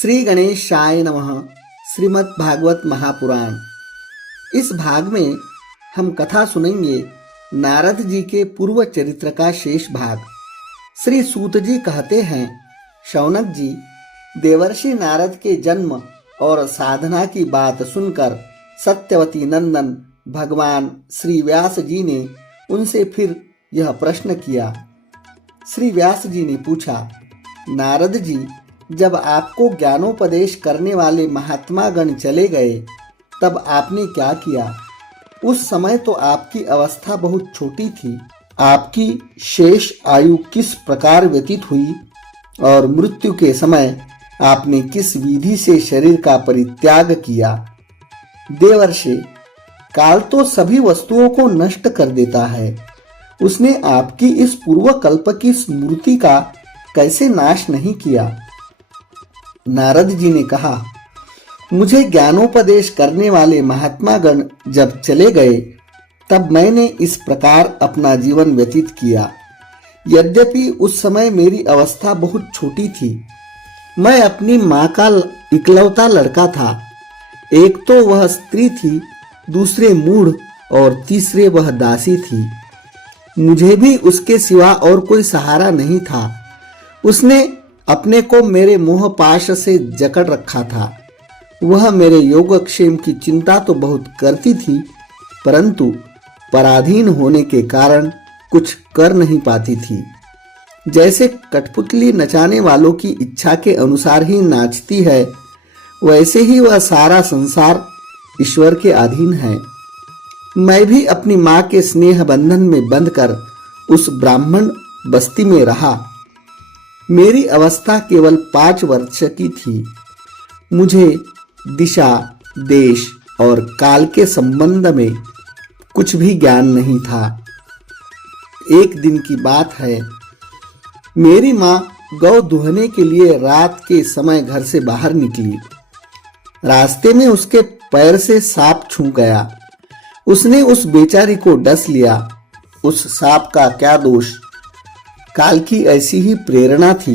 श्री गणेशाय नमः। श्रीमद् भागवत महापुराण। इस भाग में हम कथा सुनेंगे नारद जी के पूर्व चरित्र का शेष भाग। श्री सूत जी कहते हैं, शौनक जी, देवर्षि नारद के जन्म और साधना की बात सुनकर सत्यवती नंदन भगवान श्री व्यास जी ने उनसे फिर यह प्रश्न किया। श्री व्यास जी ने पूछा, नारद जी, जब आपको ज्ञानोपदेश करने वाले महात्मा गण चले गए तब आपने क्या किया? उस समय तो आपकी अवस्था बहुत छोटी थी। आपकी शेष आयु किस प्रकार व्यतीत हुई और मृत्यु के समय आपने किस विधि से शरीर का परित्याग किया? देवर्षि, काल तो सभी वस्तुओं को नष्ट कर देता है। उसने आपकी इस पूर्व कल्प की स्मृति का कैसे नाश नहीं किया? नारद जी ने कहा, मुझे ज्ञानोपदेश करने वाले महात्मा गण जब चले गए तब मैंने इस प्रकार अपना जीवन व्यतीत किया। यद्यपि उस समय मेरी अवस्था बहुत छोटी थी। मैं अपनी माँ का इकलौता लड़का था। एक तो वह स्त्री थी, दूसरे मूढ़ और तीसरे वह दासी थी। मुझे भी उसके सिवा और कोई सहारा नहीं था। उसने अपने को मेरे मोह पाश से जकड़ रखा था। वह मेरे योगक्षेम की चिंता तो बहुत करती थी, परंतु पराधीन होने के कारण कुछ कर नहीं पाती थी। जैसे कठपुतली नचाने वालों की इच्छा के अनुसार ही नाचती है, वैसे ही वह सारा संसार ईश्वर के अधीन है। मैं भी अपनी माँ के स्नेह बंधन में बंधकर उस ब्राह्मण बस्ती में रहा। मेरी अवस्था केवल 5 वर्ष की थी। मुझे दिशा, देश और काल के संबंध में कुछ भी ज्ञान नहीं था। एक दिन की बात है, मेरी माँ गौ दुहने के लिए रात के समय घर से बाहर निकली। रास्ते में उसके पैर से सांप छू गया। उसने उस बेचारी को डस लिया। उस सांप का क्या दोष? काल की ऐसी ही प्रेरणा थी।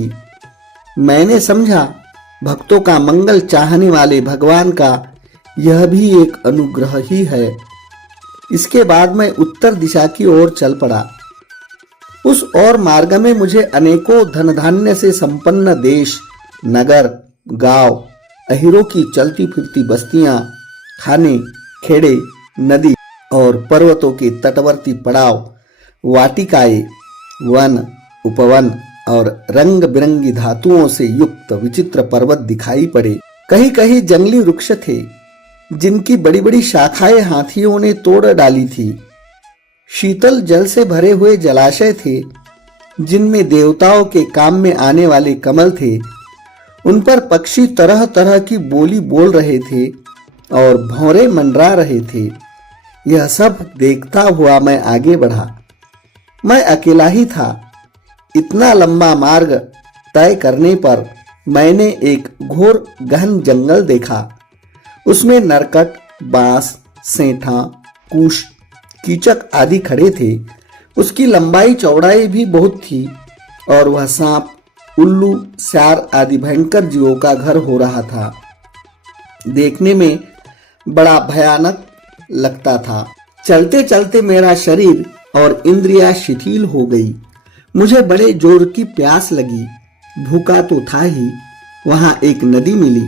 मैंने समझा, भक्तों का मंगल चाहने वाले भगवान का यह भी एक अनुग्रह ही है। इसके बाद मैं उत्तर दिशा की ओर चल पड़ा। उस और मार्ग में मुझे अनेकों धन धान्य से संपन्न देश, नगर, गांव, अहीरों की चलती फिरती बस्तियां, खाने, खेड़े, नदी और पर्वतों के तटवर्ती पड़ाव, वाटिकाएं, वन, उपवन और रंग बिरंगी धातुओं से युक्त विचित्र पर्वत दिखाई पड़े। कहीं कहीं जंगली वृक्ष थे, जिनकी बड़ी बड़ी शाखाएं हाथियों ने तोड़ डाली थी। शीतल जल से भरे हुए जलाशय थे, जिनमें देवताओं के काम में आने वाले कमल थे। उन पर पक्षी तरह तरह की बोली बोल रहे थे और भौरे मंडरा रहे थे। यह सब देखता हुआ मैं आगे बढ़ा। मैं अकेला ही था। इतना लंबा मार्ग तय करने पर मैंने एक घोर गहन जंगल देखा। उसमें नरकट, बांस, सेंठा, कूश, कीचक आदि खड़े थे। उसकी लंबाई चौड़ाई भी बहुत थी और वह सांप, उल्लू, स्यार आदि भयंकर जीवों का घर हो रहा था। देखने में बड़ा भयानक लगता था। चलते चलते मेरा शरीर और इंद्रियां शिथिल हो गई। मुझे बड़े जोर की प्यास लगी। भूखा तो था ही। वहां एक नदी मिली।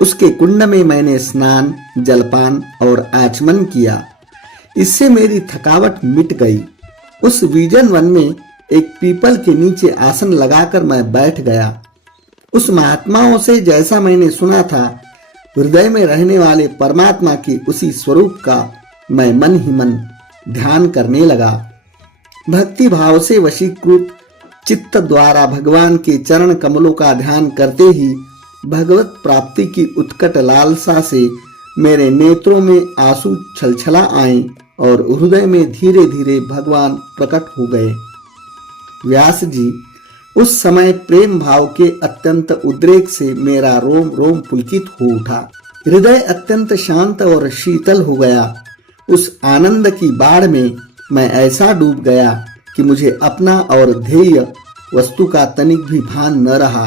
उसके कुंड में मैंने स्नान, जलपान और आचमन किया। इससे मेरी थकावट मिट गई। उस विजन वन में एक पीपल के नीचे आसन लगाकर मैं बैठ गया। उस महात्माओं से जैसा मैंने सुना था, हृदय में रहने वाले परमात्मा के उसी स्वरूप का मैं मन ही मन ध्यान करने लगा। भक्ति भाव से वशीकृत चित्त द्वारा भगवान के चरण कमलों का ध्यान करते ही भगवत प्राप्ति की उत्कट लालसा से मेरे नेत्रों में आंसू छलछला आए और हृदय में धीरे धीरे भगवान प्रकट हो गए। व्यास जी, उस समय प्रेम भाव के अत्यंत उद्रेक से मेरा रोम रोम पुलकित हो उठा। हृदय अत्यंत शांत और शीतल हो गया। उस आनंद की बाढ़ में मैं ऐसा डूब गया कि मुझे अपना और ध्येय वस्तु का तनिक भी भान न रहा।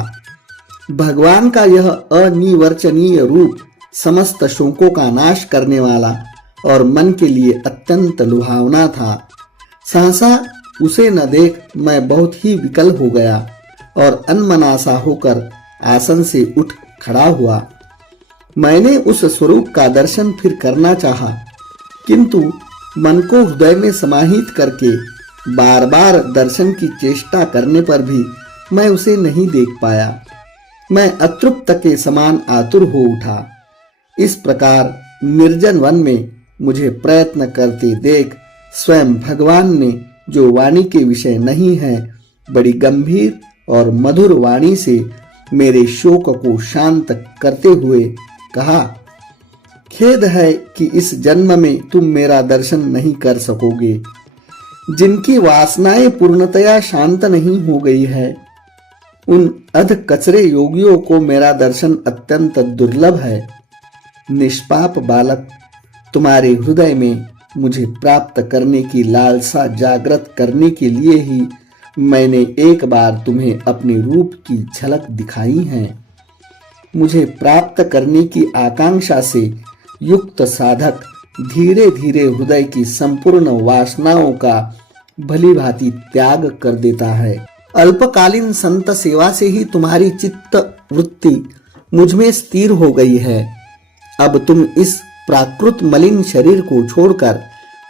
भगवान का यह अनिर्वचनीय रूप समस्त शोकों का नाश करने वाला और मन के लिए अत्यंत लुभावना था। सहसा उसे न देख मैं बहुत ही विकल हो गया और अनमनासा होकर आसन से उठ खड़ा हुआ। मैंने उस स्वरूप का दर्शन फिर करना चाहा, किंतु मन को हृदय में समाहित करके बार बार दर्शन की चेष्टा करने पर भी मैं उसे नहीं देख पाया। मैं अतृप्त के समान आतुर हो उठा। इस प्रकार निर्जन वन में मुझे प्रयत्न करते देख स्वयं भगवान ने, जो वाणी के विषय नहीं है, बड़ी गंभीर और मधुर वाणी से मेरे शोक को शांत करते हुए कहा, खेद है कि इस जन्म में तुम मेरा दर्शन नहीं कर सकोगे। जिनकी वासनाएं पूर्णतया शांत नहीं हो गई है, उन अध कचरे योगियों को मेरा दर्शन अत्यंत दुर्लभ है। निष्पाप बालक, तुम्हारे हृदय में मुझे प्राप्त करने की लालसा जागृत करने के लिए ही मैंने एक बार तुम्हें अपने रूप की झलक दिखाई है। मुझे प्राप्त करने की आकांक्षा से युक्त साधक धीरे धीरे हृदय की संपूर्ण वासनाओं का भली भांति त्याग कर देता है। अल्पकालीन संत सेवा से ही तुम्हारी चित्त वृत्ति मुझ में स्थिर हो गई है। अब तुम इस प्राकृत मलिन शरीर को छोड़कर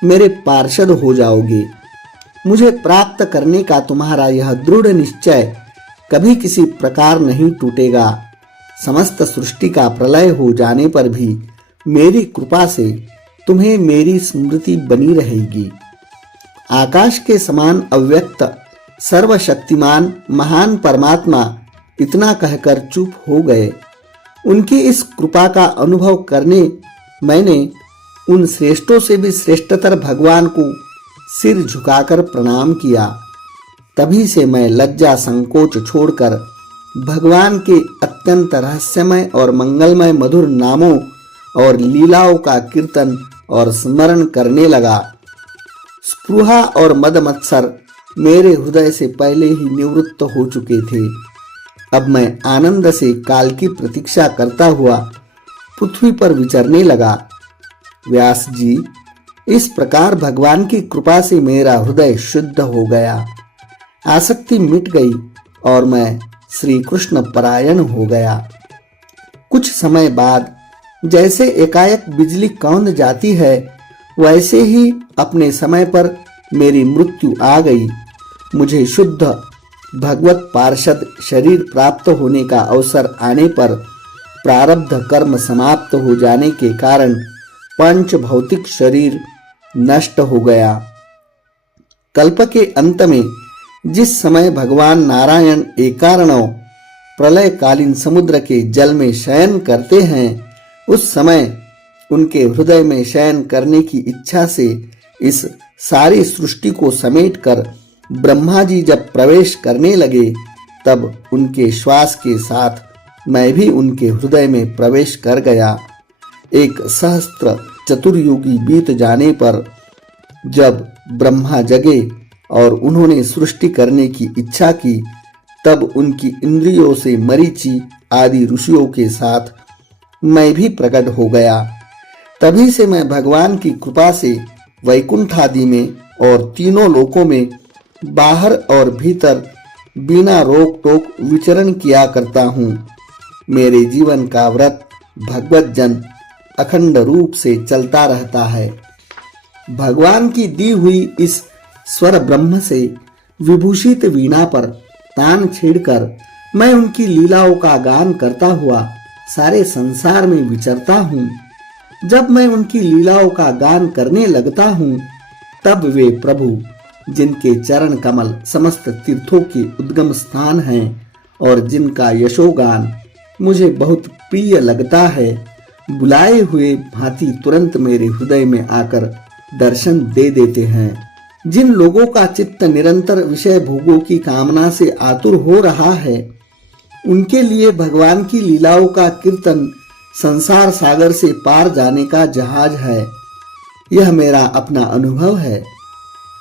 मेरे पार्षद हो जाओगे। मुझे प्राप्त करने का तुम्हारा यह दृढ़ निश्चय कभी किसी प्रकार नहीं टूटेगा। समस्त सृष्टि का प्रलय हो जाने पर भी मेरी कृपा से तुम्हें मेरी स्मृति बनी रहेगी। आकाश के समान अव्यक्त सर्वशक्तिमान महान परमात्मा इतना कहकर चुप हो गए। उनकी इस कृपा का अनुभव करने मैंने उन श्रेष्ठों से भी श्रेष्ठतर भगवान को सिर झुकाकर प्रणाम किया। तभी से मैं लज्जा संकोच छोड़कर भगवान के अत्यंत रहस्यमय और मंगलमय मधुर नामों और लीलाओं का कीर्तन और स्मरण करने लगा। स्पृहा और मद मत्सर मेरे हृदय से पहले ही निवृत्त हो चुके थे। अब मैं आनंद से काल की प्रतीक्षा करता हुआ पृथ्वी पर विचरने लगा। व्यास जी, इस प्रकार भगवान की कृपा से मेरा हृदय शुद्ध हो गया, आसक्ति मिट गई और मैं श्री कृष्ण परायण हो गया। कुछ समय बाद जैसे एकाएक बिजली कौंध जाती है, वैसे ही अपने समय पर मेरी मृत्यु आ गई। मुझे शुद्ध भगवत पार्षद शरीर प्राप्त होने का अवसर आने पर प्रारब्ध कर्म समाप्त हो जाने के कारण पंच भौतिक शरीर नष्ट हो गया। कल्प के अंत में जिस समय भगवान नारायण एकारणों प्रलयकालीन समुद्र के जल में शयन करते हैं, उस समय उनके हृदय में शयन करने की इच्छा से इस सारी सृष्टि को समेटकर ब्रह्मा जी जब प्रवेश करने लगे, तब उनके श्वास के साथ मैं भी उनके हृदय में प्रवेश कर गया। एक सहस्त्र चतुर्युगी बीत जाने पर जब ब्रह्मा जगे और उन्होंने सृष्टि करने की इच्छा की, तब उनकी इंद्रियों से मरीचि आदि ऋषियों के साथ मैं भी प्रकट हो गया। तभी से मैं भगवान की कृपा से वैकुंठ आदि में और तीनों लोकों में बाहर और भीतर बिना रोक टोक विचरण किया करता हूँ। मेरे जीवन का व्रत भगवत जन अखंड रूप से चलता रहता है। भगवान की दी हुई इस स्वर ब्रह्म से विभूषित वीणा पर तान छेड़कर मैं उनकी लीलाओं का गान करता हुआ सारे संसार में विचरता हूँ। जब मैं उनकी लीलाओं का गान करने लगता हूँ, तब वे प्रभु, जिनके चरण कमल समस्त तीर्थों के उद्गम स्थान हैं और जिनका यशोगान मुझे बहुत प्रिय लगता है, बुलाए हुए भांति तुरंत मेरे हृदय में आकर दर्शन दे देते हैं। जिन लोगों का चित्त निरंतर विषय भोगों की कामना से आतुर हो रहा है, उनके लिए भगवान की लीलाओं का कीर्तन संसार सागर से पार जाने का जहाज है। यह मेरा अपना अनुभव है।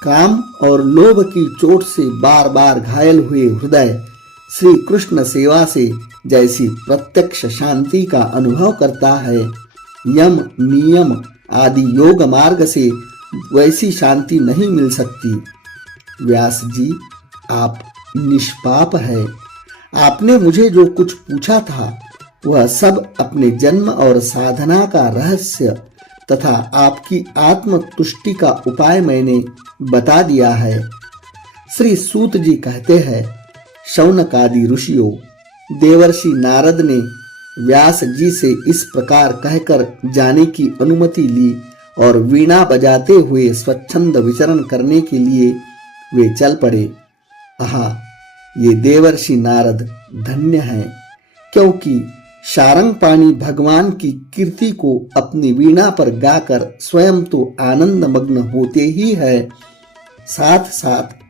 काम और लोभ की चोट से बार बार घायल हुए हृदय श्री कृष्ण सेवा से जैसी प्रत्यक्ष शांति का अनुभव करता है, यम नियम आदि योग मार्ग से वैसी शांति नहीं मिल सकती। व्यास जी, आप निष्पाप है। आपने मुझे जो कुछ पूछा था वह सब अपने जन्म और साधना का रहस्य तथा आपकी आत्म तुष्टि का उपाय मैंने बता दिया है। श्री सूत जी कहते हैं, शौनक आदि ऋषियों, देवर्षि नारद ने व्यास जी से इस प्रकार कहकर जाने की अनुमति ली और वीणा बजाते हुए स्वच्छंद विचरण करने के लिए वे चल पड़े। आहा, ये देवर्षि नारद धन्य हैं, क्योंकि सारंगपाणि भगवान की कीर्ति को अपनी वीणा पर गाकर स्वयं तो आनंद मग्न होते ही है, साथ साथ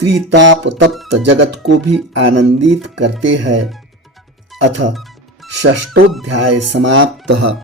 त्रिताप तप्त जगत को भी आनंदित करते हैं। अथ षष्ठोध्याय समाप्तः।